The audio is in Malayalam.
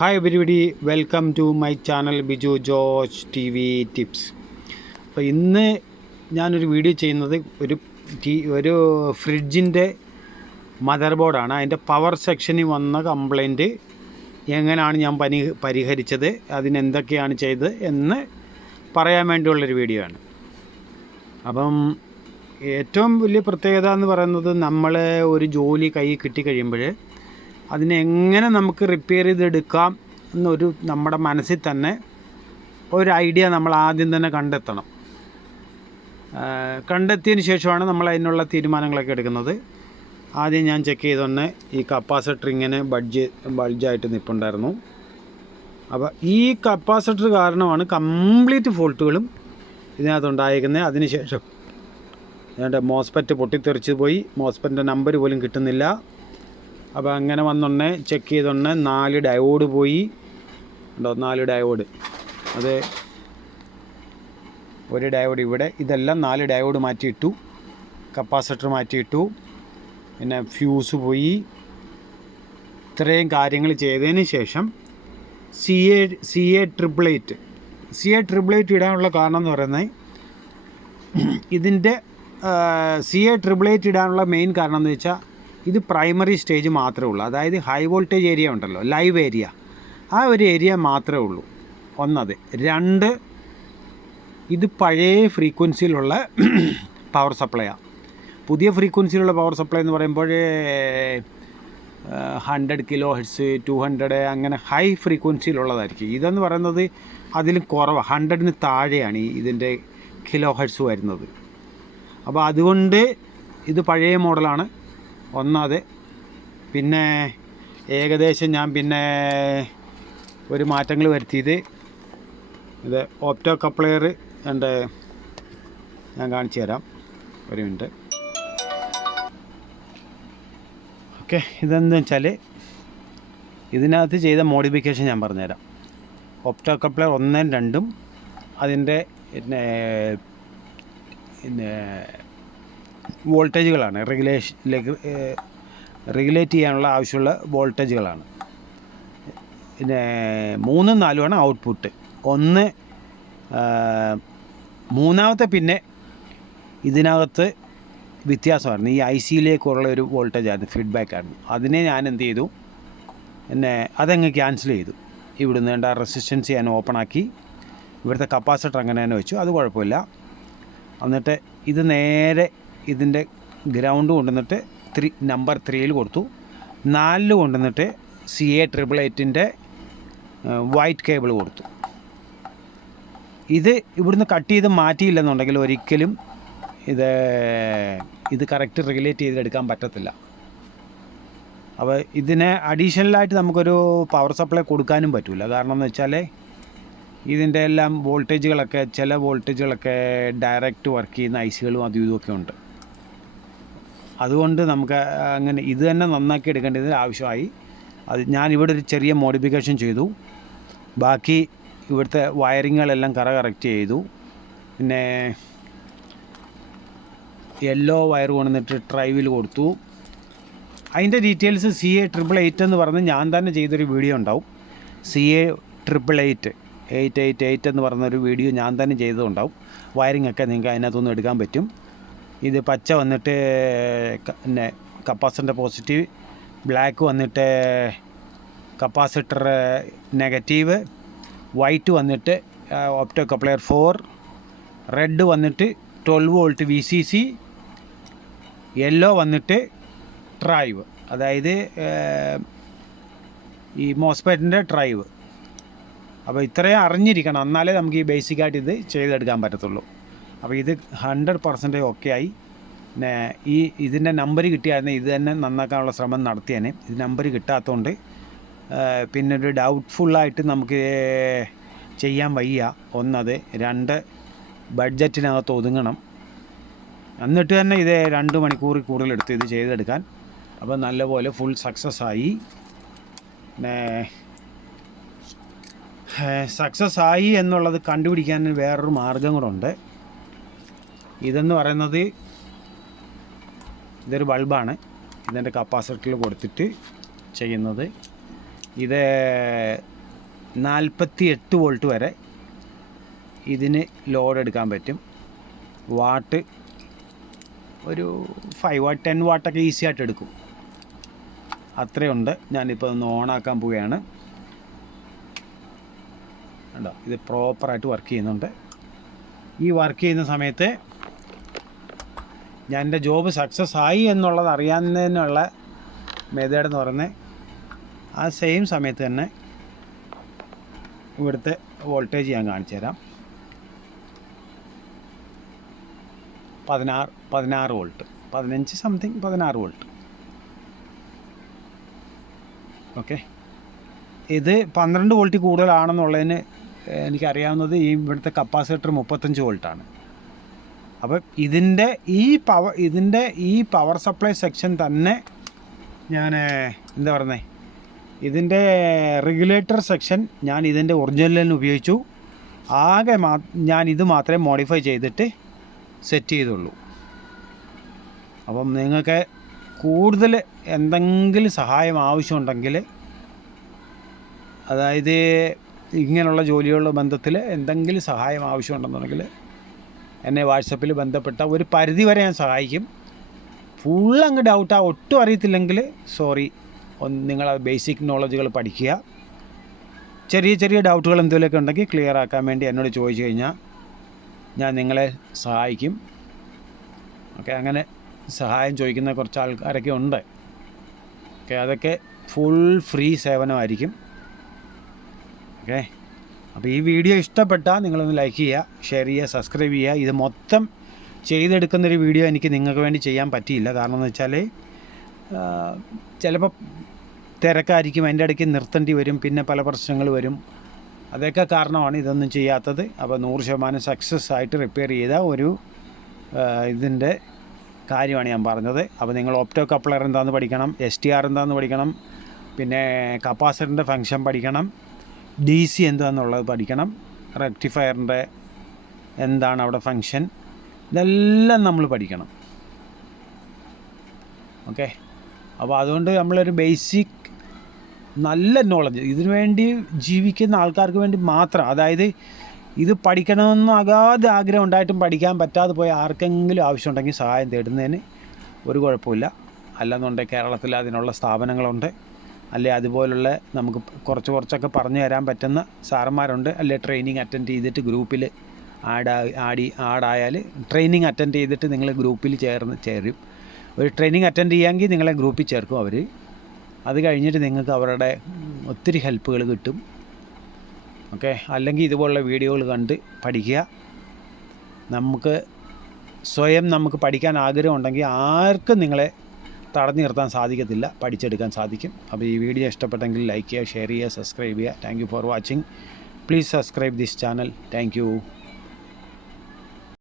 Hi everybody, welcome to my channel Biju George TV tips. അപ്പോൾ ഇന്ന് ഞാനൊരു വീഡിയോ ചെയ്യുന്നത് ഒരു ഫ്രിഡ്ജിൻ്റെ മദർ ബോർഡാണ്. അതിൻ്റെ പവർ സെക്ഷനിൽ വന്ന കംപ്ലൈൻറ്റ് എങ്ങനെയാണ് ഞാൻ പരിഹരിച്ചത്, അതിനെന്തൊക്കെയാണ് ചെയ്തത് എന്ന് പറയാൻ വേണ്ടിയുള്ളൊരു വീഡിയോ ആണ്. അപ്പം ഏറ്റവും വലിയ പ്രത്യേകത എന്ന് പറയുന്നത്, നമ്മൾ ഒരു ജോലി കൈ കിട്ടിക്കഴിയുമ്പോൾ അതിനെങ്ങനെ നമുക്ക് റിപ്പയർ ചെയ്തെടുക്കാം എന്നൊരു നമ്മുടെ മനസ്സിൽ തന്നെ ഒരു ഐഡിയ നമ്മൾ ആദ്യം തന്നെ കണ്ടെത്തണം. കണ്ടെത്തിയതിന് ശേഷമാണ് നമ്മൾ തീരുമാനങ്ങളൊക്കെ എടുക്കുന്നത്. ആദ്യം ഞാൻ ചെക്ക് ചെയ്തൊന്ന് ഈ കപ്പാസിറ്റർ ഇങ്ങനെ ബൾജായിട്ട് നിൽപ്പുണ്ടായിരുന്നു. അപ്പോൾ ഈ കപ്പാസിറ്റർ കാരണമാണ് കംപ്ലീറ്റ് ഫോൾട്ടുകളും ഇതിനകത്തുണ്ടായിരിക്കുന്നത്. അതിനുശേഷം എൻ്റെ മോസ്പെറ്റ് പൊട്ടിത്തെറിച്ച് പോയി, മോസ്പെറ്റിൻ്റെ നമ്പർ പോലും കിട്ടുന്നില്ല. അപ്പോൾ അങ്ങനെ വന്നൊന്നെ ചെക്ക് ചെയ്തൊന്ന് 4 ഡയോഡ് പോയി ഉണ്ടോ, 4 ഡയോഡ്, അത് ഒരു ഡയോഡ് ഇവിടെ, ഇതെല്ലാം 4 ഡയോഡ് മാറ്റിയിട്ടു, കപ്പാസിറ്റർ മാറ്റിയിട്ടു, പിന്നെ ഫ്യൂസ് പോയി. ഇത്രയും കാര്യങ്ങൾ ചെയ്തതിന് ശേഷം CA ട്രിപ്പിൾ എയ്റ്റ് ഇടാനുള്ള കാരണം എന്ന് പറയുന്നത്, ഇതിൻ്റെ CA ഇടാനുള്ള മെയിൻ കാരണം എന്ന് വെച്ചാൽ, ഇത് പ്രൈമറി സ്റ്റേജ് മാത്രമേ ഉള്ളൂ. അതായത് ഹൈ വോൾട്ടേജ് ഏരിയ ഉണ്ടല്ലോ, ലൈവ് ഏരിയ, ആ ഒരു ഏരിയ മാത്രമേ ഉള്ളൂ. ഒന്നത്. 2, ഇത് പഴയ ഫ്രീക്വൻസിയിലുള്ള പവർ സപ്ലൈയാണ്. പുതിയ ഫ്രീക്വൻസിയിലുള്ള പവർ സപ്ലൈ എന്ന് പറയുമ്പോൾ 100 kHz 200 അങ്ങനെ ഹൈ ഫ്രീക്വൻസിയിലുള്ളതായിരിക്കും. ഇതെന്ന് പറയുന്നത് അതിലും കുറവ്, 100-ന് താഴെയാണ് ഇതിൻ്റെ kHz വരുന്നത്. അപ്പോൾ അതുകൊണ്ട് ഇത് പഴയ മോഡലാണ്. ഒന്നത്. പിന്നെ ഏകദേശം ഞാൻ ഒരു മാറ്റങ്ങൾ വരുത്തിയത്, ഇത് ഓപ്റ്റോ കപ്ലെയർ എൻ്റെ ഞാൻ കാണിച്ചു തരാം, ഒരു മിനിറ്റ്. ഓക്കെ, ഇതെന്ന് വെച്ചാൽ ഇതിനകത്ത് ചെയ്ത മോഡിഫിക്കേഷൻ ഞാൻ പറഞ്ഞുതരാം. ഓപ്റ്റോ കപ്ലെയർ 1 2 അതിൻ്റെ വോൾട്ടേജുകളാണ്, റെഗുലേറ്റ് ചെയ്യാനുള്ള ആവശ്യമുള്ള വോൾട്ടേജുകളാണ്. പിന്നെ 3 4 ആണ് ഔട്ട്പുട്ട്. മൂന്നാമത്തെ പിന്നെ ഇതിനകത്ത് വ്യത്യാസമായിരുന്നു. ഈ IC-യിലേക്കുള്ള ഒരു വോൾട്ടേജായിരുന്നു, ഫീഡ്ബാക്കായിരുന്നു. അതിനെ ഞാൻ എന്ത് ചെയ്തു, അതങ്ങ് ക്യാൻസൽ ചെയ്തു. ഇവിടുന്ന് വേണ്ട റെസിസ്റ്റൻസ് ഞാൻ ഓപ്പണാക്കി, ഇവിടുത്തെ കപ്പാസിറ്റർ അങ്ങനെ തന്നെ വെച്ചു, അത് കുഴപ്പമില്ല. എന്നിട്ട് ഇത് നേരെ ഇതിൻ്റെ ഗ്രൗണ്ട് കൊണ്ടുവന്നിട്ട് നമ്പർ 3-ൽ കൊടുത്തു. 4-ൽ കൊണ്ടുവന്നിട്ട് CA 888-ൻ്റെ വൈറ്റ് കേബിൾ കൊടുത്തു. ഇത് ഇവിടുന്ന് കട്ട് ചെയ്ത് മാറ്റിയില്ലെന്നുണ്ടെങ്കിൽ ഒരിക്കലും ഇത് കറക്റ്റ് റെഗുലേറ്റ് ചെയ്തെടുക്കാൻ പറ്റത്തില്ല. അപ്പോൾ ഇതിന് അഡീഷണലായിട്ട് നമുക്കൊരു പവർ സപ്ലൈ കൊടുക്കാനും പറ്റില്ല. കാരണം എന്ന് വെച്ചാൽ ഇതിൻ്റെ എല്ലാം വോൾട്ടേജുകളൊക്കെ, ചില വോൾട്ടേജുകളൊക്കെ ഡയറക്റ്റ് വർക്ക് ചെയ്യുന്ന IC-കളും അതും ഇതുമൊക്കെ ഉണ്ട്. അതുകൊണ്ട് നമുക്ക് അങ്ങനെ ഇത് തന്നെ നന്നാക്കി എടുക്കേണ്ടതിന് ആവശ്യമായി. അത് ഞാനിവിടെ ഒരു ചെറിയ മോഡിഫിക്കേഷൻ ചെയ്തു. ബാക്കി ഇവിടുത്തെ വയറിങ്ങുകളെല്ലാം കറക്റ്റ് ചെയ്തു. പിന്നെ യെല്ലോ വയർ കൊണ്ടുവന്നിട്ട് ട്രൈവിൽ കൊടുത്തു. അതിൻ്റെ ഡീറ്റെയിൽസ് CA 888 എന്ന് പറഞ്ഞ് ഞാൻ തന്നെ ചെയ്തൊരു വീഡിയോ ഉണ്ടാവും. CA 888 എന്ന് പറഞ്ഞൊരു വീഡിയോ ഞാൻ തന്നെ ചെയ്തതുണ്ടാവും. വയറിംഗ് ഒക്കെ നിങ്ങൾക്ക് അതിനകത്തൊന്നും എടുക്കാൻ പറ്റും. ഇത് പച്ച വന്നിട്ട് കപ്പാസിറ്ററിൻ്റെ പോസിറ്റീവ്, ബ്ലാക്ക് വന്നിട്ട് കപ്പാസിറ്റർ നെഗറ്റീവ്, വൈറ്റ് വന്നിട്ട് ഓപ്റ്റോ കപ്ലെയർ 4, റെഡ് വന്നിട്ട് 12 വോൾട്ട് VCC, യെല്ലോ വന്നിട്ട് ഡ്രൈവ്, അതായത് ഈ മോസ്പെറ്റിൻ്റെ ഡ്രൈവ്. അപ്പോൾ ഇത്രയും അറിഞ്ഞിരിക്കണം, എന്നാലേ നമുക്ക് ഈ ബേസിക്കായിട്ട് ഇത് ചെയ്തെടുക്കാൻ പറ്റത്തുള്ളൂ. അപ്പോൾ ഇത് 100% ഓക്കെ ആയി. പിന്നെ ഇതിൻ്റെ നമ്പർ കിട്ടിയായിരുന്നു, ഇത് തന്നെ നന്നാക്കാനുള്ള ശ്രമം നടത്തിയേനെ. ഇത് നമ്പർ കിട്ടാത്തതുകൊണ്ട് പിന്നെ ഒരു ഡൗട്ട്ഫുള്ളായിട്ട് നമുക്ക് ചെയ്യാൻ വയ്യ. ഒന്നത്. 2, ബഡ്ജറ്റിനകത്ത് ഒതുങ്ങണം. എന്നിട്ട് തന്നെ ഇത് 2 മണിക്കൂർ കൂടുതലെടുത്ത് ഇത് ചെയ്തെടുക്കാൻ. അപ്പോൾ നല്ലപോലെ ഫുൾ സക്സസ് ആയി. സക്സസ് ആയി എന്നുള്ളത് കണ്ടുപിടിക്കാൻ വേറൊരു മാർഗം കൂടെ ഉണ്ട്. ഇതെന്ന് പറയുന്നത്, ഇതൊരു ബൾബാണ്. ഇതിൻ്റെ കപ്പാസിറ്ററിൽ കൊടുത്തിട്ട് ചെയ്യുന്നത്. ഇത് 48 വോൾട്ട് വരെ ഇതിന് ലോഡ് എടുക്കാൻ പറ്റും. വാട്ട് ഒരു 5 വാട്ട് 10 വാട്ടൊക്കെ ഈസി ആയിട്ട് എടുക്കും. അത്രയുണ്ട്. ഞാനിപ്പോൾ ഒന്ന് ഓണാക്കാൻ പോവുകയാണ്. കണ്ടോ, ഇത് പ്രോപ്പറായിട്ട് വർക്ക് ചെയ്യുന്നുണ്ട്. ഈ വർക്ക് ചെയ്യുന്ന സമയത്ത് ഞാൻ എൻ്റെ ജോബ് സക്സസ് ആയി എന്നുള്ളത് അറിയാവുന്നതിനുള്ള മെത്തേഡ് എന്ന് പറയുന്നത് ആ സെയിം സമയത്ത് തന്നെ ഇവിടുത്തെ വോൾട്ടേജ് ഞാൻ കാണിച്ചു തരാം. 16 വോൾട്ട്, 15 സംതിങ് 16 വോൾട്ട്. ഓക്കെ, ഇത് 12 വോൾട്ട് കൂടുതലാണെന്നുള്ളതിന് എനിക്കറിയാവുന്നത് ഈ ഇവിടുത്തെ കപ്പാസിറ്റർ 35 വോൾട്ടാണ്. അപ്പം ഇതിൻ്റെ ഈ പവർ സപ്ലൈ സെക്ഷൻ തന്നെ ഞാൻ എന്താ പറയുന്നത്, ഇതിൻ്റെ റെഗുലേറ്റർ സെക്ഷൻ ഞാൻ ഇതിൻ്റെ ഒറിജിനലിന് ഉപയോഗിച്ചു. ആകെ ഞാൻ ഇത് മാത്രമേ മോഡിഫൈ ചെയ്തിട്ട് സെറ്റ് ചെയ്തുള്ളൂ. അപ്പം നിങ്ങൾക്ക് കൂടുതൽ എന്തെങ്കിലും സഹായം ആവശ്യമുണ്ടെങ്കിൽ, അതായത് ഇങ്ങനെയുള്ള ജോലികളുടെ ബന്ധത്തിൽ എന്തെങ്കിലും സഹായം ആവശ്യമുണ്ടെന്നുണ്ടെങ്കിൽ എന്നെ വാട്സപ്പിൽ ബന്ധപ്പെട്ട ഒരു പരിധി വരെ ഞാൻ സഹായിക്കും. ഫുള്ളങ്ങ് ഡൗട്ടാ ഒട്ടും അറിയത്തില്ലെങ്കിൽ സോറി, നിങ്ങൾ ബേസിക് നോളജുകൾ പഠിക്കുക. ചെറിയ ചെറിയ ഡൗട്ടുകൾ എന്തെങ്കിലുമൊക്കെ ഉണ്ടെങ്കിൽ ക്ലിയർ ആക്കാൻ വേണ്ടി എന്നോട് ചോദിച്ചു കഴിഞ്ഞാൽ ഞാൻ നിങ്ങളെ സഹായിക്കും. ഓക്കെ, അങ്ങനെ സഹായം ചോദിക്കുന്ന കുറച്ച് ആൾക്കാരൊക്കെ ഉണ്ട്. ഓക്കെ, അതൊക്കെ ഫുൾ ഫ്രീ സേവനമായിരിക്കും. ഓക്കെ, അപ്പോൾ ഈ വീഡിയോ ഇഷ്ടപ്പെട്ടാൽ നിങ്ങളൊന്ന് ലൈക്ക് ചെയ്യുക, ഷെയർ ചെയ്യുക, സബ്സ്ക്രൈബ് ചെയ്യുക. ഇത് മൊത്തം ചെയ്തെടുക്കുന്നൊരു വീഡിയോ എനിക്ക് നിങ്ങൾക്ക് വേണ്ടി ചെയ്യാൻ പറ്റിയില്ല. കാരണം എന്ന് വെച്ചാൽ ചിലപ്പോൾ തിരക്കായിരിക്കും, അതിൻ്റെ ഇടയ്ക്ക് നിർത്തേണ്ടി വരും, പിന്നെ പല പ്രശ്നങ്ങൾ വരും. അതൊക്കെ കാരണമാണ് ഇതൊന്നും ചെയ്യാത്തത്. അപ്പോൾ 100% സക്സസ് ആയിട്ട് റിപ്പയർ ചെയ്ത ഒരു ഇതിൻ്റെ കാര്യമാണ് ഞാൻ പറഞ്ഞത്. അപ്പോൾ നിങ്ങൾ ഓപ്റ്റോ കപ്ലർ എന്താണെന്ന് പഠിക്കണം, STR എന്താണെന്ന് പഠിക്കണം, പിന്നെ കപ്പാസിറ്ററിൻ്റെ ഫങ്ഷൻ പഠിക്കണം, DC എന്താണെന്നുള്ളത് പഠിക്കണം, റെക്ടിഫയറിൻ്റെ എന്താണ് അവിടെ ഫങ്ഷൻ, ഇതെല്ലാം നമ്മൾ പഠിക്കണം. ഓക്കെ, അപ്പോൾ അതുകൊണ്ട് നമ്മളൊരു ബേസിക് നല്ല നോളജ് ഇതിനു വേണ്ടി ജീവിക്കുന്ന ആൾക്കാർക്ക് വേണ്ടി മാത്രം, അതായത് ഇത് പഠിക്കണമെന്ന് അഗാധ ആഗ്രഹം ഉണ്ടായിട്ടും പഠിക്കാൻ പറ്റാതെ പോയ ആർക്കെങ്കിലും ആവശ്യമുണ്ടെങ്കിൽ സഹായം തേടുന്നതിന് ഒരു കുഴപ്പമില്ല. അല്ലെന്നുണ്ടെങ്കിൽ കേരളത്തിൽ അതിനുള്ള സ്ഥാപനങ്ങളുണ്ട്, അല്ലെ അതുപോലുള്ള നമുക്ക് കുറച്ചൊക്കെ പറഞ്ഞു തരാൻ പറ്റുന്ന സാറന്മാരുണ്ട്. അല്ലെ ട്രെയിനിങ് അറ്റൻഡ് ചെയ്തിട്ട് ഗ്രൂപ്പിൽ ആഡായാൽ ട്രെയിനിങ് അറ്റൻഡ് ചെയ്തിട്ട് നിങ്ങൾ ഗ്രൂപ്പിൽ ചേരും. ഒരു ട്രെയിനിങ് അറ്റൻഡ് ചെയ്യാമെങ്കിൽ നിങ്ങളെ ഗ്രൂപ്പിൽ ചേർക്കും അവർ. അത് കഴിഞ്ഞിട്ട് നിങ്ങൾക്ക് അവരുടെ ഒത്തിരി ഹെൽപ്പുകൾ കിട്ടും. ഓക്കെ, അല്ലെങ്കിൽ ഇതുപോലുള്ള വീഡിയോകൾ കണ്ട് പഠിക്കുക. നമുക്ക് സ്വയം നമുക്ക് പഠിക്കാൻ ആഗ്രഹമുണ്ടെങ്കിൽ ആർക്കും നിങ്ങളെ തടഞ്ഞു നിർത്താൻ സാധിക്കത്തില്ല, പഠിച്ചെടുക്കാൻ സാധിക്കും. അപ്പോൾ ഈ വീഡിയോ ഇഷ്ടപ്പെട്ടെങ്കിൽ ലൈക്ക് ചെയ്യുക, ഷെയർ ചെയ്യുക, സബ്സ്ക്രൈബ് ചെയ്യുക. Thank you for watching. Please subscribe this channel. Thank you.